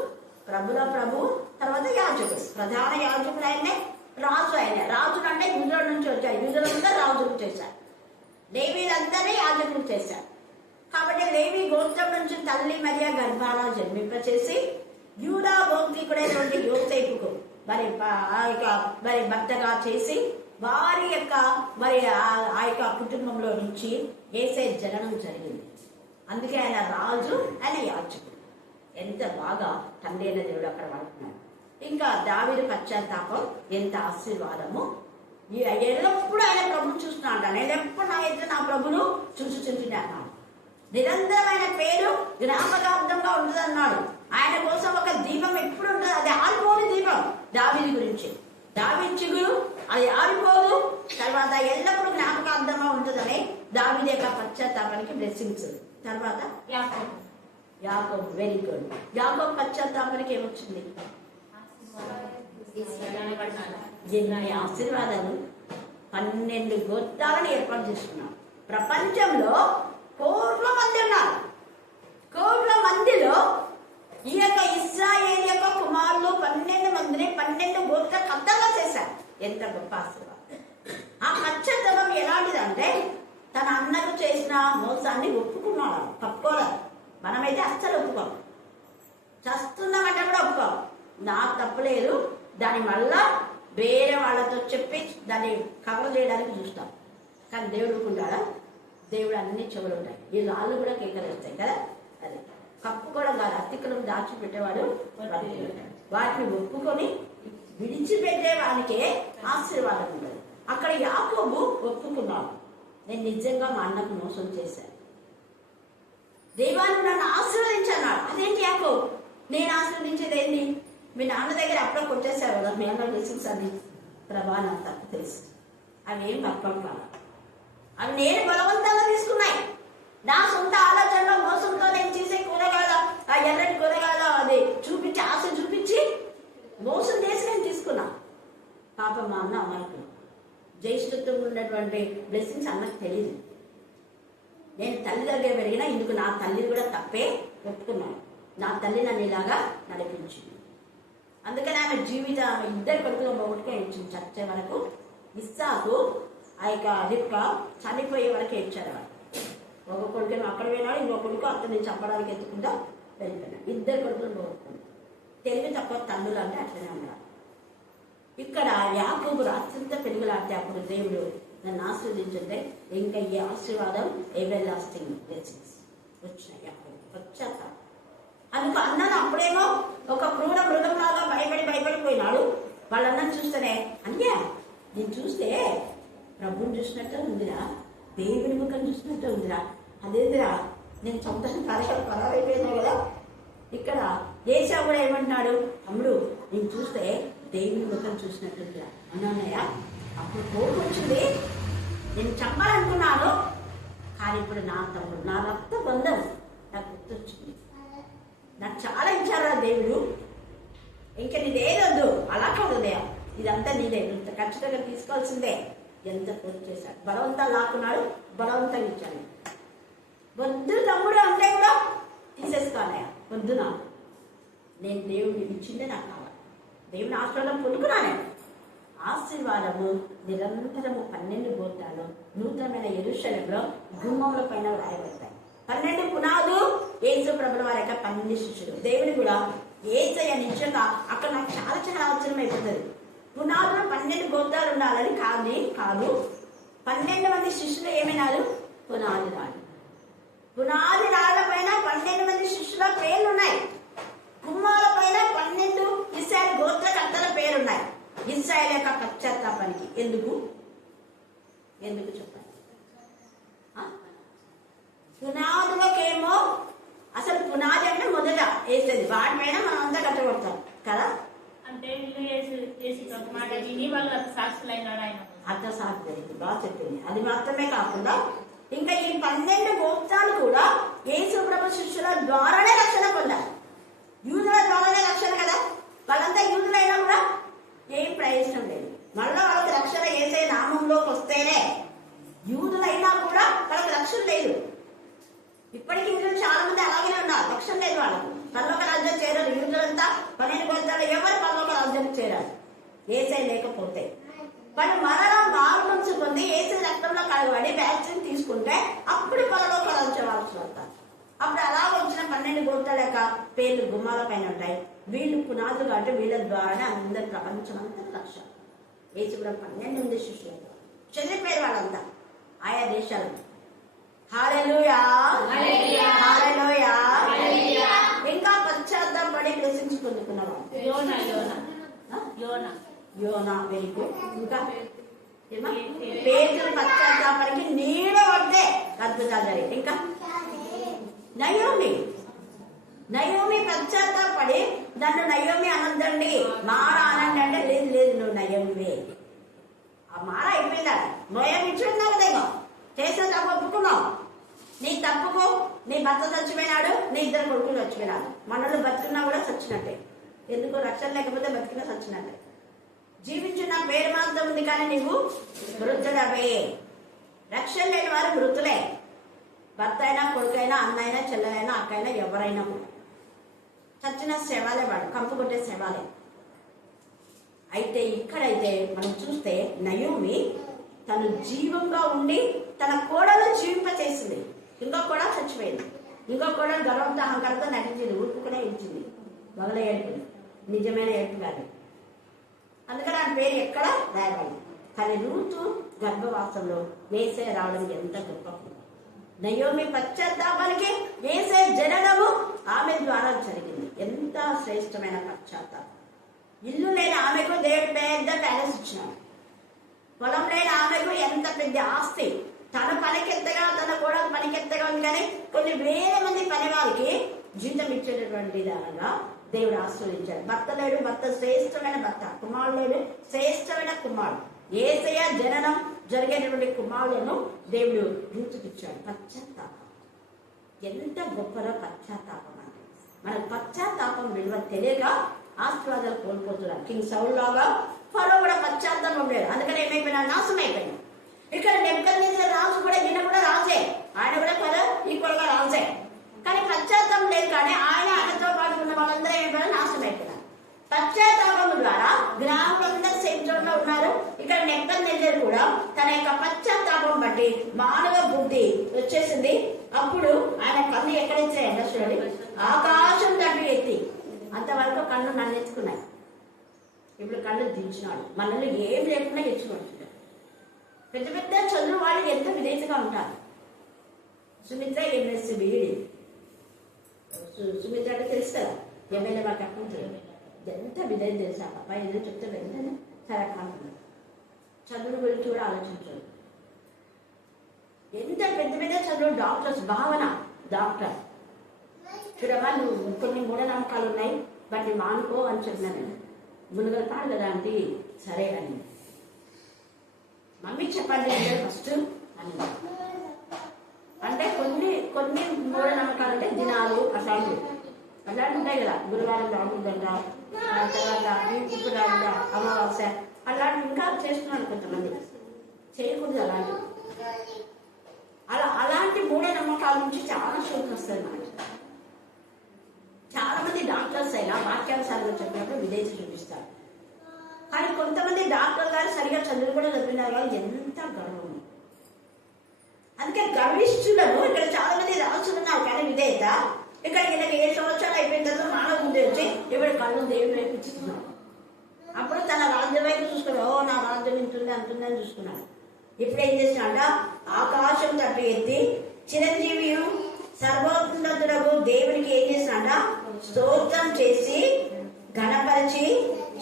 ప్రభుల ప్రభు, తర్వాత యాజకుడు. ప్రధాన యాజకుడు ఆయనే, రాజు ఆయనే. రాజులు అంటే యూదుల నుంచి వచ్చారు. యూదులంతా రాజులు చేశారు, లేవీలందరినీ యాజకులు చేశారు. కాబట్టి లేవి గోత్రం నుంచి తల్లి మరియా గర్భాల జన్మింపచేసి యూదా గోత్రీకుడైనటువంటి యోసేపుకు మరి భర్తగా చేసి వారి యొక్క మరి ఆ యొక్క కుటుంబంలో నుంచి యేసే జననం జరిగింది. అందుకే ఆయన రాజు, ఆయన యాజకుడు. ఎంత బాగా తండ్రి అయిన దేవుడు అక్కడ వాడుతున్నాడు. ఇంకా దావీదు పశ్చాత్తాపం ఎంత ఆశీర్వాదము. ఎల్లప్పుడు ఆయన ప్రభుని చూస్తున్నా అంటాను. నేను ఎప్పుడు నా ఎదురు నా ప్రభును చూసుచుంటున్నా అన్నాడు. నిరంతరమైన పేరు జ్ఞాపకార్థంగా ఉంటుంది అన్నాడు. ఆయన కోసం ఒక దీపం ఎప్పుడు ఉంటుంది, అది ఆరిపోని దీపం. దావీదు గురించి దావీదు చిగురు అది ఆరిపోదు, తర్వాత ఎల్లప్పుడూ జ్ఞాపకార్థంగా ఉంటుందని దావీదు యొక్క పశ్చాత్తాపానికి బ్లెస్సింగ్స్. తర్వాత యాకోబు. యాకోబు, వెరీ గుడ్. యాకోబు పశ్చాత్తాపానికి ఏమొచ్చింది? ఎన్ని ఆశీర్వాదాలు! 12 గోత్రాలను ఏర్పాటు చేసుకున్నాం. ప్రపంచంలో కోట్ల మంది ఉన్నారు. కోట్ల మందిలో ఈ యొక్క ఇశ్రాయేలు యొక్క కుమారులు 12 మందిని 12 గోత్ర కథగా చేశారు. ఎంత గొప్ప ఆశీర్వాదం! ఆ పశ్చాత్తాపం ఎలాంటిదంటే తన అన్నకు చేసిన మోసాన్ని ఒప్పుకున్నాడు, తప్పుకోలేదు. మనమైతే అస్సలు ఒప్పుకోం. చస్తున్నామంటే కూడా ఒప్పుకోం. నాకు తప్పులేదు, దాని వల్ల వేరే వాళ్ళతో చెప్పి దాన్ని కవర్ చేయడానికి చూస్తాం. కానీ దేవుడు ఒప్పుకుంటాడా? దేవుడు అన్ని చెవులు ఉంటాయి. ఈ రాళ్ళు కూడా కేకలేస్తాయి కదా. అది కప్పుకోవడం కాదు, అతికలను దాచిపెట్టేవాడు వాటిని ఒప్పుకొని విడిచిపెట్టే వానికే ఆశీర్వాదం ఉంటుంది. అక్కడ యాకోబు ఒప్పుకున్నాడు, నేను నిజంగా మా అన్నకు మోసం చేశాను, దేవాన్ని నన్ను ఆశీర్వదించన్నాడు. అదేంటి యాకోబు? నేను ఆశీర్వదించేది ఏంటి? మీ నాన్న దగ్గర అప్పుడే కొట్టేశారు కదా మీ అన్న బ్లెస్సింగ్స్ అన్ని. ప్రభా నాకు తప్పు తెలుసు, అవి ఏం తప్పం కాదు, అవి నేను బలవంతంగా తీసుకున్నాయి. నా సొంత ఆలోచనలో మోసంతో నేను చేసే కూరగాయల ఆ ఎర్రటి కూరగాయల అది చూపించి ఆశ చూపించి మోసం చేసి నేను తీసుకున్నా. పాపం మా అన్న మనకు జ్యేష్ఠత్వం ఉన్నటువంటి బ్లెస్సింగ్స్ అన్నకు తెలియదు. నేను తల్లి దగ్గర పెరిగినా ఇందుకు నా తల్లి కూడా తప్పే ఒప్పుకున్నాను. నా తల్లి నన్ను ఇలాగా నడిపించింది. అందుకని ఆమె జీవితం ఆమె 2 కొడుకులు ఒకటికే ఇచ్చింది చచ్చే వరకు. ఇస్సాకు ఆ యొక్క రిబ్క చనిపోయే వరకే ఇచ్చారు. ఒక కొడుకుని అక్కడ పోయినాడు, ఇంకో కొడుకు అతన్ని చంపడానికి ఎత్తుకుంటా వెళ్ళిపోయినాడు. 2 కొడుకులు పోగొట్టుకున్నాడు. తెలివి తక్కువ తల్లులు అంటే అట్లనే ఉన్నారు. ఇక్కడ యాకోబు రాత్రంతా పెరుగులాడితే అప్పుడు దేవుడు నన్ను ఆశీర్వదించుంటే ఇంకా ఈ ఆశీర్వాదం ఎవర్ లాస్టింగ్ బ్లెస్సింగ్స్ వచ్చినాయి. యాకోబు పశ్చాత్తాపం. అందుకు అన్నను అప్పుడేమో ఒక క్రూర మృగంలాగా భయపడిపోయినాడు. వాళ్ళన్నను చూస్తేనే అన్యా నేను చూస్తే ప్రభుని చూసినట్టే ఉందిరా, దేవుని ముఖం చూసినట్టే ఉందిరా, అదేదిరా నేను సొంతంగా పరారైపోయినా కదా. ఇక్కడ ఏశావు కూడా ఏమంటున్నాడు, తమ్ముడు నేను చూస్తే దేవుని ముఖం చూసినట్టుందిరా అన్నయ్య. అప్పుడు కోపం వచ్చింది, నేను చంపాలనుకున్నాను, కానీ ఇప్పుడు నా తమ్ముడు నా రక్త బంధం నాకు గుర్తొచ్చింది. నాకు చాలా ఇచ్చారా దేవుడు, ఇంకా నీదేదొద్దు, అలా కాదు ఉదయం ఇదంతా నీదే, ఇంత ఖచ్చితంగా తీసుకోవాల్సిందే. ఎంత పూర్తి చేశాడు, బలవంతాలు లాక్కున్నాడు, బలవంతంగా ఇచ్చాను. వద్దు తమ్ముడు అంటే కూడా తీసేసుకోనయ్యా, వద్దు నాకు, నేను దేవుడిని ఇచ్చిందే నాకు కావాలి. దేవుని ఆశీర్వాదం పొందుకున్నానే. ఆశీర్వాదము నిరంతరము 12 గోత్రాలు నూతనమైన యెరూషలేములో గుమ్మముల పైన రాయబడతాయి. 12 పునాదులు యేసు ప్రభుల వారి యొక్క 12 శిష్యులు. దేవుని కూడా ఏసయ్య నిజంగా అక్కడ నాకు చాలా చాలా ఆశ్చర్యం అయిపోతుంది. పునాదులు 12 గోత్రాలు ఉండాలని కాదు 12 మంది శిష్యులు ఏమైనారు? పునాది రాళ్ళు. పునాది రాళ్ల పైన 12 మంది శిష్యుల పేర్లు ఉన్నాయి. గుమ్మాల పైన 12 ఇశ్రాయేలు గోత్రకర్తల పేరున్నాయి. ఇశ్రాయేలు యొక్క పశ్చాత్తాపానికి ఎందుకు చెప్పండి? పునాదులకేమో అసలు పునాది అంటే మొదట వేసేది, వాటిపైన మనం అంతా కట్టబడతాం కదా. అంటే మాట విని వాళ్ళు సాక్షులైనాడు ఆయన. అర్థ సాధ్యం బాగా చెప్పింది. అది మాత్రమే కాకుండా ఇంకా ఈ 12 గోత్రాలు కూడా యేసు ప్రభు శిష్యుల ద్వారానే రక్షణ పొందారు. యూదుల ద్వారానే రక్షణ కదా. వాళ్ళంతా యూదులైనా కూడా ఏం ప్రయోజనం లేదు. మళ్ళా వాళ్ళకి రక్షణ యేసే నామంలోకి వస్తేనే. యూదులైనా కూడా వాళ్ళకి రక్షణ లేదు. ఇప్పటికీ యూదులు చాలా మంది అలాగే ఉన్నారు, రక్షణ లేదు వాళ్ళకు. పరలోక రాజ్యం చేరారు యూదులంతా. 12 గోత్రాలు ఎవరు పరలోక రాజ్యం చేరారు? యేసే లేకపోతే. వాళ్ళు మరణం మారు మనసు పొంది యేసు రక్తంలో కలగబడి వ్యాక్సిన్ తీసుకుంటే అప్పుడు పరలోక రాజ్యం వస్తారు. అప్పుడు అలా వచ్చిన 12 గోత్రాల యొక్క పేర్లు గుమ్మాల పైన ఉంటాయి. వీళ్ళు పునాదులు కాబట్టి వీళ్ళ ద్వారానే అందరు ప్రపంచం అంతా రక్షణ. యేసు కూడా 12 మంది శిష్యులు చనిపోయారు వాళ్ళంతా ఆయా దేశాలు. హల్లెలూయా, హల్లెలూయా. ఇంకా పశ్చాత్తాపడి బ్లెస్సింగ్స్ పొందుకున్నవాడు యోనా, వెరీ గుడ్. ఇంకా పేతురు పశ్చాత్తాపానికి నీడ పడితే అద్భుతాలు జరిగింది. ఇంకా నయోమి పశ్చాత్తాపడి నన్ను నయోమి అనొద్దండి, మారా అనండి అంటే లేదు నువ్వు నయోమివే. ఆ మారా అయిపోయిందా? నోయం ఇచ్చున్నావు కదా, చేసిన తప్పు ఒప్పుకున్నావు. నీ తప్పుకు నీ భర్త చచ్చిపోయినాడు, నీ 2 కొడుకులు చచ్చిపోయినాడు. మనలో బతికినా కూడా చచ్చినట్టే. ఎందుకు? రక్షణ లేకపోతే బతికినా చచ్చినట్టే. జీవించిన పేరు మాత్రం ఉంది కానీ నీవు మృతుడవే. రక్షణ లేని వారు మృతులే. భర్త అయినా, కొడుకైనా, అన్నైనా, చెల్లెలైనా, అక్కైనా, ఎవరైనా కూడా చచ్చిన శవాలే, వాడు కంపు కొట్టే శవాలే. అయితే ఇక్కడైతే మనం చూస్తే నయోమి తను జీవంగా ఉండి తన కోడలు జీవింపచేసింది. ఇంకో కూడా చచ్చిపోయింది. ఇంకో కూడా గర్వంతో అహంకారంతో నటించింది. ఊరుకునే ఇచ్చింది. మొదల ఏడుపు, నిజమైన ఏడుపు కాదు. అందుకని ఆ పేరు ఎక్కడ రాయబడింది. కానీ రూతు గర్భవాసంలో వేసే రావడం ఎంత గొప్ప. నయోమి పశ్చాత్తాపానికి వేసే జననము ఆమె ద్వారా జరిగింది. ఎంత శ్రేష్టమైన పశ్చాత్తాపం. ఇల్లు లేని ఆమెకు దేవుడు పెద్ద ప్యాలెస్ ఇచ్చినాడు. పొలం లేని ఆమెకు ఎంత పెద్ద ఆస్తి. తన పనికెత్తగా, తన కూడా పనికెత్తగా ఉంది. కానీ కొన్ని వేల మంది పని వారికి జీతం ఇచ్చేటటువంటి దానిగా దేవుడు ఆశ్రయించాడు. భర్త లేడు, భర్త శ్రేష్టమైన భర్త. కుమారుడు లేడు, శ్రేష్టమైన కుమారుడు. యేసయ్య జననం జరిగేటువంటి కుమారులను దేవుడు రూతుకిచ్చాడు. పశ్చాత్తాపం ఎంత గొప్పలో పశ్చాత్తాపం అంటే మనకు పశ్చాత్తాపం విలువ తెలియక ఆశీర్వాదాలు కోల్పోతున్నారు. కింగ్ సౌల్ లాగా ఫరో కూడా పశ్చాత్తాపం లేదు. అందుకని ఏమైపోయినా నాశనం అయిపోయింది. ఇక్కడ నెబుకద్నెజర్ రాజు కూడా, ఈయన కూడా రాజే. ఆయన కూడా ఫరో ఈక్వల్ గా రాజే. కానీ పశ్చాత్తాపం లేదు. కానీ ఆయనతో పాటు ఉన్న వాళ్ళందరూ ఏమైపోయినా నాశనం అయిపోయినారు. పశ్చాత్తాపం ద్వారా గ్రాములందరూ సెంచోడ్లో ఉన్నారు. ఇక్కడ నెబుకద్నెజర్ కూడా తన యొక్క పశ్చాత్తాపం బట్టి మానవ బుద్ధి వచ్చేసింది. అప్పుడు ఆయన కన్ను ఎక్కడిచ్చాయంటే చూడండి, ఆకాశం తట్టు ఎత్తి. అంతవరకు కన్ను నన్నెత్తుకున్నాయి. ఇప్పుడు కళ్ళు దించినాడు. మనల్ని ఏం లేకుండా ఎచ్చుకుంటున్నాడు. పెద్ద పెద్ద చదువు వాళ్ళు ఎంత విధేయతగా ఉంటారు. Sumitra MSc BEd. సుమిత్ర అంటే తెలుసు కదా, ఎమ్మెల్యే వాళ్ళకి అప్పుడు ఎంత విధేయత తెలుసా. అబ్బాయి ఏదో చెప్తే వెంటనే సరే కాకుండా చదువు గురించి కూడా ఆలోచించాడు. ఎంత పెద్ద పెద్ద చదువు. డాక్టర్స్, భావన డాక్టర్. చూడమ్మా, నువ్వు కొన్ని మూఢనమ్మకాలు ఉన్నాయి, వాటిని మానుకో అని చెప్పినాను. మునుగలుతాడు కదా అంటే సరే అని. మమ్మీ చెప్పండి అంటే ఫస్ట్ అని. అంటే కొన్ని మూఢనమ్మకాలు అంటే దినాలు అట్లాంటి ఉంటాయి కదా. గురువారం రాముదంట, తర్వాత ఇప్పుడు అమావాస్య అలాంటి ఇంకా చేస్తున్నారు కొంతమంది. చేయకూడదు అలాంటి. అలాంటి మూఢనమ్మకాల నుంచి చాలా షోకి వస్తుంది మనకి. చాలా మంది డాక్టర్స్ అయినా వాక్యాంశాలను చెప్పినప్పుడు విదేశీ చూపిస్తారు. కానీ కొంతమంది డాక్టర్ గారు సరిగా చదువు కూడా చదివినారు. వాళ్ళు ఎంత గర్వం. అందుకే గర్విష్ఠులను ఇక్కడ చాలా మంది రాసుకున్నారు. కానీ విధేయత ఇక్కడ ఈయనకి 7 సంవత్సరాలు అయిపోయిన తర్వాత మానవ బుద్ధి వచ్చి ఇప్పుడు కళ్ళు దేవుడు రేపించుకున్నాడు. అప్పుడు తన రాజ్యం వైపు చూసుకున్నాడు. ఓ నా రాజ్యం ఇంటుంది అంటుందని చూసుకున్నాడు. ఇప్పుడు ఏం చేసినాడ, ఆకాశం తట్టు ఎత్తి చిరంజీవియు సర్వోన్నతుడకు దేవునికి ఏం చేసినాడ, స్తోత్రం చేసి ఘనపరిచి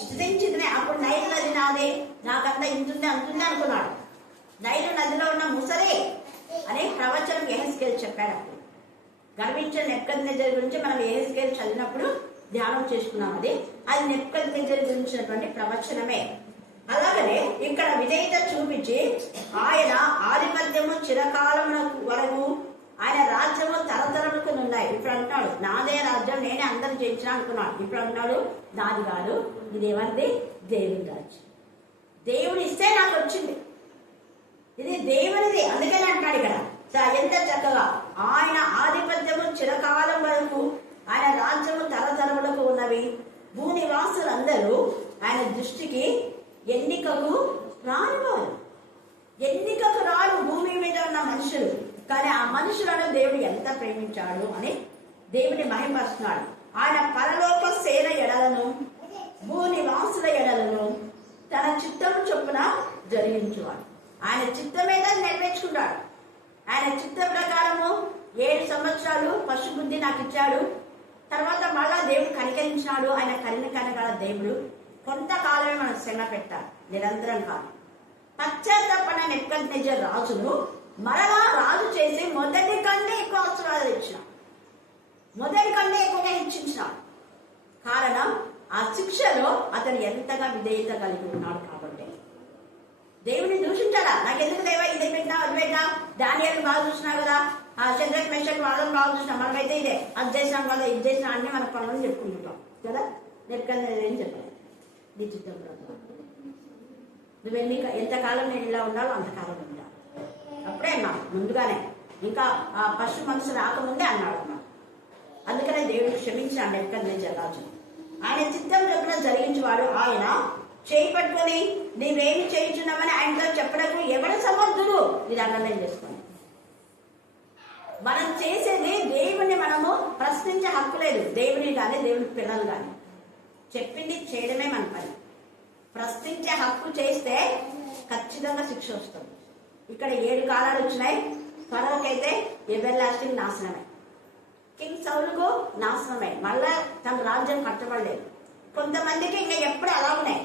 స్తుతించింది. అప్పుడు నైలు నది నాదే, నాకంతా ఇంతుంది అంటుంది అనుకున్నాడు. నైలు నదిలో ఉన్న ముసరే అనే ప్రవచనం యెహెజ్కేలు చెప్పాడు. అప్పుడు గర్వించిన నెబుకద్నెజర్ గురించి మనం యెహెజ్కేలు చదివినప్పుడు ధ్యానం చేసుకున్నాం. అది నెబుకద్నెజర్ గురించినటువంటి ప్రవచనమే. అలాగనే ఇక్కడ విధేయత చూపించి ఆయన ఆధిపత్యము చిరకాలం వరకు, ఆయన రాజ్యము తరతరములకు ఉన్నాయి. ఇప్పుడు అంటున్నాడు నాదే రాజ్యం, నేనే అందరూ జయించిన అనుకున్నాడు. ఇప్పుడు అంటున్నాడు నాది కాదు, ఇది ఎవరిది? దేవుని రాజ్యం. దేవుడు ఇస్తే నాకు వచ్చింది, ఇది దేవునిది. అందుకని అంటాడు ఇక్కడ ఎంత చక్కగా, ఆయన ఆధిపత్యము చిరకాలం వరకు, ఆయన రాజ్యము తరతరములకు ఉన్నవి. భూనివాసులందరూ ఆయన దృష్టికి ఎన్నికకు రానివారు. ఎన్నికకు రాడు భూమి మీద ఉన్న మనుషులు. కానీ ఆ మనుషులను దేవుడు ఎంత ప్రేమించాడు అని దేవుని మహిమపరుస్తున్నాడు. ఆయన పరలోక సేన ఎడలను, భూనివాసుల ఎడలను తన చిత్తం చొప్పున జరిగించువాడు. ఆయన చిత్తం మీద నెరవేర్చుకుంటాడు. ఆయన చిత్త ప్రకారము 7 సంవత్సరాలు పశుబుద్ధి నాకు ఇచ్చాడు. తర్వాత మళ్ళా దేవుడు కనికరించినాడు. ఆయన కనికరగల దేవుడు. కొంతకాలమే మనకు శ్రమ పెట్టాలి, నిరంతరం కాదు. పశ్చాత్తాపడిన నెబుకద్నెజర్ రాజును మరలా రాజు చేసి మొదటి కంటే ఎక్కువ ఆశీర్వాదాలు ఇచ్చిన, మొదటి కంటే ఎక్కువగా హెచ్చించినాడు. కారణం ఆ శిక్షలో అతను ఎంతగా విధేయత కలిగి ఉన్నాడు. కాబట్టి దేవుని దూషించాడా, నాకెందుకు దేవా ఇది పెట్టినా అది పెట్టినా, దాని బాగా చూసినావు కదా, ఆ చంద్రకి మెషక్ వాళ్ళని బాగా చూసినాం, మనమైతే ఇదే అది చేసినాం కదా, ఇది చేసినా అన్ని మన పనులను చెప్పుకుంటుంటాం కదా. నెప్పుకద్నేజర్ ఏం చెప్పాలి, నీ చిత్తం ప్రభు, నువ్వు ఎంతకాలం నేను ఇలా ఉండాలో అంతకాలం ఉండాలి. అప్పుడే అన్నా ముందుగానే, ఇంకా ఆ పశు మనసు రాకముందే అన్నాడు అన్నా. అందుకనే దేవుడు క్షమించాడు నెప్పుకద్నేజర్ రాజు. ఆయన చిత్తం చొప్పున జరిగించేవాడు. ఆయన చేయి పట్టుకొని నీవేమి చేయించున్నామని ఆయనతో చెప్పడానికి ఎవరు సమర్థుడు? ఇది అండర్లైన్ చేసుకోండి. మనం చేసేది దేవుని మనము ప్రశ్నించే హక్కు లేదు. దేవుని కానీ దేవుని పిల్లలు కానీ చెప్పింది చేయడమే మన పని. ప్రశ్నించే హక్కు చేస్తే ఖచ్చితంగా శిక్ష వస్తుంది. ఇక్కడ 7 కాలాలు వచ్చినాయి. ఫరోకైతే ఎవర్ లాస్టింగ్ నాశనమే, కింగ్ సౌలుకు నాశనమే, మళ్ళా తన రాజ్యం కట్టబడలేదు. కొంతమందికి ఇంకా ఎప్పుడు అలా ఉన్నాయి.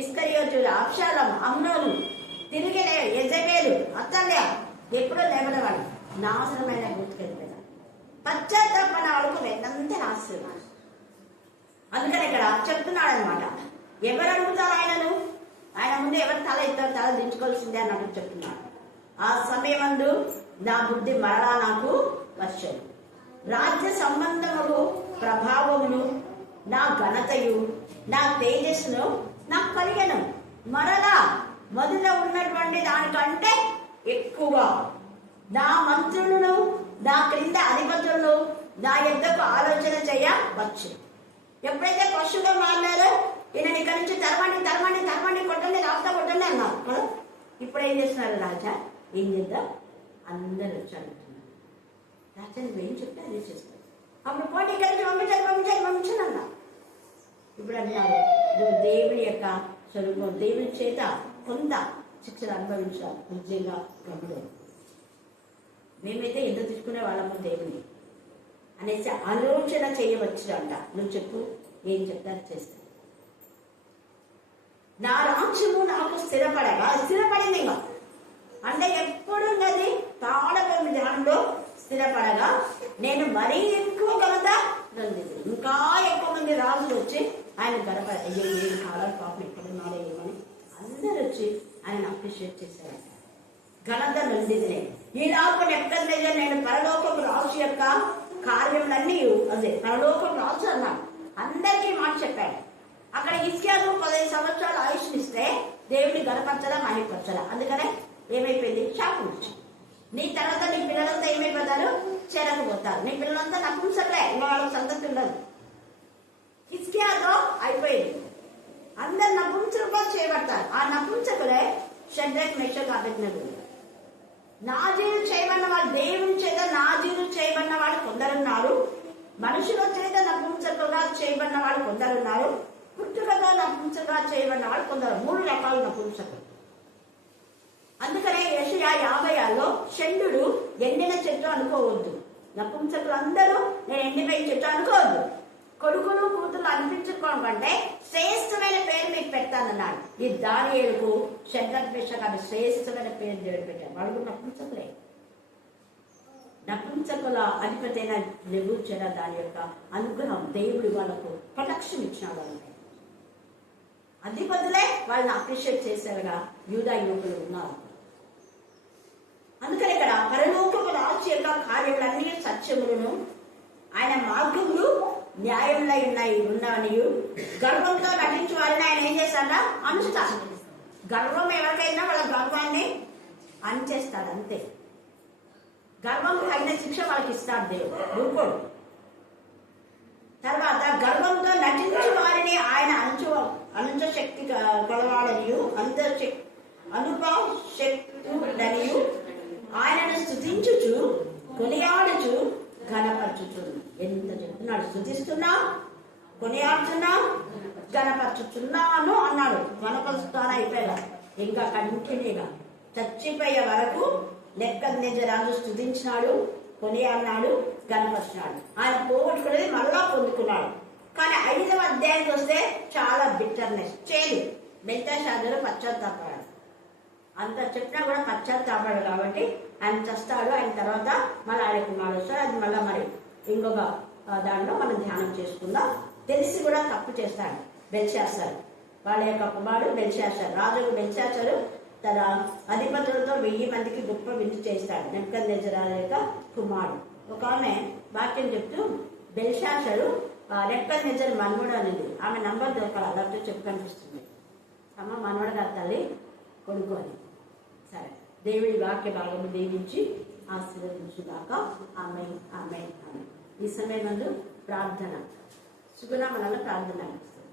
ఇస్కరియోతులు, అబ్షాలోము, అమ్నోను, తిరిగి యెజబెలు, అతల్య ఎప్పుడో లేవలేవాడు, నాశనమైన గుర్తుకెళ్ళిపోయాడు. పశ్చాత్తాపన వాళ్ళకు వెన్నంతా నాశనం. అందుకని ఇక్కడ చెప్తున్నాడు అనమాట, ఎవరు అడుగుతారు ఆయనను, ఆయన ముందు ఎవరు తల ఎత్తారు, తల దించుకోవాల్సిందే అన్నట్టు చెప్తున్నాడు. ఆ సమయమందు నా బుద్ధి మరలా నాకు వచ్చాడు, రాజ్య సంబంధములు ప్రభావమును నా ఘనతయు నా తేజస్సును నాకు కలిగను. మరలా మొదలు ఉన్నటువంటి దానికంటే ఎక్కువ నా మంత్రులను, నా క్రింద అధిపతులను నా యొద్దకు ఆలోచన చేయవచ్చు. ఎప్పుడైతే పశువుగా మారినారో ఈయన ఇక్కడి నుంచి తరమండి తరమండి తరమండి కొట్టండి, రాస్తా కొట్టండి అన్నారు కదా. ఇప్పుడు ఏం చేస్తున్నారు రాజా, ఏం చేద్దాం, అందరూ వచ్చారు రాజా నువ్వేం చెప్తే అదే చేస్తారు. అప్పుడు పోటీ కలిసి పంపించాలి పంపించాలి పంపించాలి అన్నా. ఇప్పుడు అన్నారు నువ్వు దేవుని యొక్క స్వరూపం, దేవుని చేత కొంత శిక్షలు అనుభవించాలి. నిజంగా గమడు మేమైతే ఎంత తీసుకునే వాళ్ళము దేవుని అనేసి ఆలోచన చేయవచ్చు అంట. నువ్వు చెప్పు, ఏం చెప్తారు చేస్తా. నా రాజ్యము నాకు స్థిరపడగా, స్థిరపడింది ఇంకా అంటే ఎప్పుడు ఉన్నది తాడబడి ధ్యానంలో స్థిరపడగా నేను మరీ ఎక్కువ ఘనత నొందింది. ఇంకా ఎక్కువ మంది రాజులు వచ్చి ఆయన గడప కాలం పాపం ఎక్కడున్నారో ఏమని అందరూ వచ్చి ఆయన అప్రిషియేట్ చేశారు. ఘనత నొందింది. ఈనాడు నెప్పుకద్నేజర్ నేను పరలోకపు రాజు యొక్క కార్యములన్నీ, అదే పరలోకపు రాజు అన్నాడు. అందరికీ మాట చెప్పాడు. అక్కడ హిజ్కియాకు 15 సంవత్సరాలు ఆయుష్నిస్తే దేవుని గణపరచలా మహిపరచలా. అందుకనే ఏమైపోయింది, శాపం వచ్చింది. నీ తర్వాత నీ పిల్లలంతా ఏమైపోతారు, చేరకపోతారు. నీ పిల్లలంతా నపుంసకులే, ఇంకా వాళ్ళకి సంతతి ఉండదు. హిజ్కియాతో అయిపోయింది. అందరు నపుంసకులుగా చేయబడతారు. ఆ నపుంసకులే షడ్రక్, మెషక్, అబేద్నెగో. నాజీరు చేయబడిన వాళ్ళు, దేవుని చేత నాజీరు చేయబడిన వాళ్ళు కొందరున్నారు, మనుషుల చేత నపుంసకులుగా చేయబడిన వాళ్ళు కొందరున్నారు, పుట్టుకగా నపుంసకులుగా చేయబడిన వాళ్ళు కొందరు. 3 రకాల నపుంసకులు. అందుకనే యెషయా 50లో షండు ఎండిన చెట్టు అనుకోవద్దు. నపుంసకులు అందరూ నేను ఎండిపోయిన చెట్టు అనుకోవద్దు. కొడుకులు కూతురు అనిపించుకోవడం కంటే శ్రేష్టమైన పేరు మీకు పెడతానన్నాడు. ఈ దానియేలుకు షడ్రక్, మెషక్ అని శ్రేష్టమైన పేరు దేవుడు పెట్టాడు. వాళ్ళు నపుంసకులే. నపుంసకుల అధిపతి అయిన నెబూజరదాను దాని యొక్క అనుగ్రహం దేవుడు వాళ్ళకు ప్రొటెక్షన్ ఇచ్చినాడు. వాళ్ళకి అధిపతులే వాళ్ళని అప్రిషియేట్ చేశారుగా యూదా యువకులు ఉన్నారు. అందుకని ఇక్కడ పరలోకపు రాజు యొక్క కార్యములన్నీ సత్యములను ఆయన మార్గములు న్యాయములై ఉన్నాయని గర్వంతో నటించి వారిని ఆయన ఏం చేస్తాడా, అనుస్తాడు. గర్వం ఎవరికైనా వాళ్ళ గర్వాన్ని అణచేస్తాడు అంతే. గర్వం అయిన శిక్ష వాళ్ళకి ఇస్తాడు దేవుడు, ఊరుకోడు. తర్వాత గర్వంతో నటించి వారిని ఆయన అనంత శక్తి కలవాడనియు అనుపశక్తుడనియు ఆయనను స్తుతించుచు కొనియాడుచు ఘనపరచుచు. ఎంత చెప్తున్నాడు, స్తుతిస్తున్నా, కొనియాడుతున్నా, ఘనపరచుచున్నాను అన్నాడు. ఘనపరుస్తాను అయిపోయా, ఇంకా కంటిన్యూగా చచ్చిపోయే వరకు నెబుకద్నెజర్ రాజు స్తుతించినాడు, కొనియాడినాడు, ఘనపరిచినాడు. ఆయన పోగొట్టుకునేది మళ్ళా పొందుకున్నాడు. కానీ 5వ అధ్యాయానికి వస్తే చాలా బిట్టర్నెస్, చేదు. బెల్తెషాజరు పశ్చాత్తాపడాడు. అంత చెప్పినా కూడా పశ్చాత్తాపడాడు కాబట్టి ఆయన చస్తాడు. ఆయన తర్వాత మళ్ళీ ఆయన కుమారుడు వస్తాడు. అది మళ్ళీ మరి ఇంకొక దాంట్లో మనం ధ్యానం చేసుకుందాం. తెలిసి కూడా తప్పు చేస్తాడు బెల్షాజరు. వాళ్ళ యొక్క కుమారుడు బెల్షాజరు, రాజుకు బెల్షాజరు తన అధిపతులతో 1000 మందికి గొప్ప విందు చేస్తాడు. నెబుకద్నెజరు యొక్క కుమారుడు. ఒక ఆమె వాక్యం చెప్తూ బెల్షాషరు నెబుకద్నెజరు మనవడు అనేది ఆమె నంబర్ దొరకాలి, అలాంటి చెప్పు కనిపిస్తుంది. అమ్మ మనవడు కాదు తల్లి, కొడుకు అని. సరే, దేవుడి వాక్య భాగము దీవించి ఆశీర్వదించుగాక. ఆమె ఆమె ఆమె. ఈ సమయం నందు ప్రార్థన సుగుణమల ప్రార్థన చేస్తుంది.